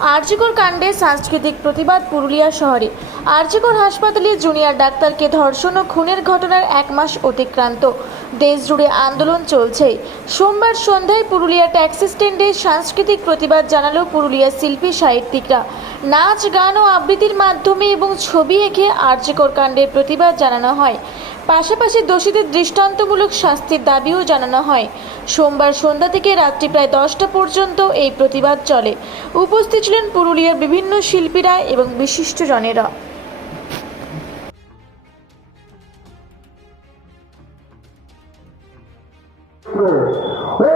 আরজিকর কাণ্ডে সাংস্কৃতিক প্রতিবাদ পুরুলিয়া শহরে। আরজিকর হাসপাতালে জুনিয়র ডাক্তারকে ধর্ষণ ও খুনের ঘটনার এক মাস অতিক্রান্ত। দেশজুড়ে আন্দোলন চলছে। সোমবার সন্ধ্যায় পুরুলিয়া ট্যাক্সি স্ট্যান্ডে সাংস্কৃতিক প্রতিবাদ জানালো পুরুলিয়ার শিল্পী সাহিত্যিকরা। নাচ, গান ও আবৃত্তির মাধ্যমে এবং ছবি এঁকে আরজিকর কাণ্ডের প্রতিবাদ জানানো হয়। পাশাপাশি দোষীদের দৃষ্টান্তমূলক শাস্তির দাবিও জানানো হয় সোমবার সন্ধ্যা থেকে রাত্রি প্রায় দশটা পর্যন্ত এই প্রতিবাদ চলে উপস্থিত ছিলেন পুরুলিয়ার বিভিন্ন শিল্পীরা এবং বিশিষ্টজনেরা Hey!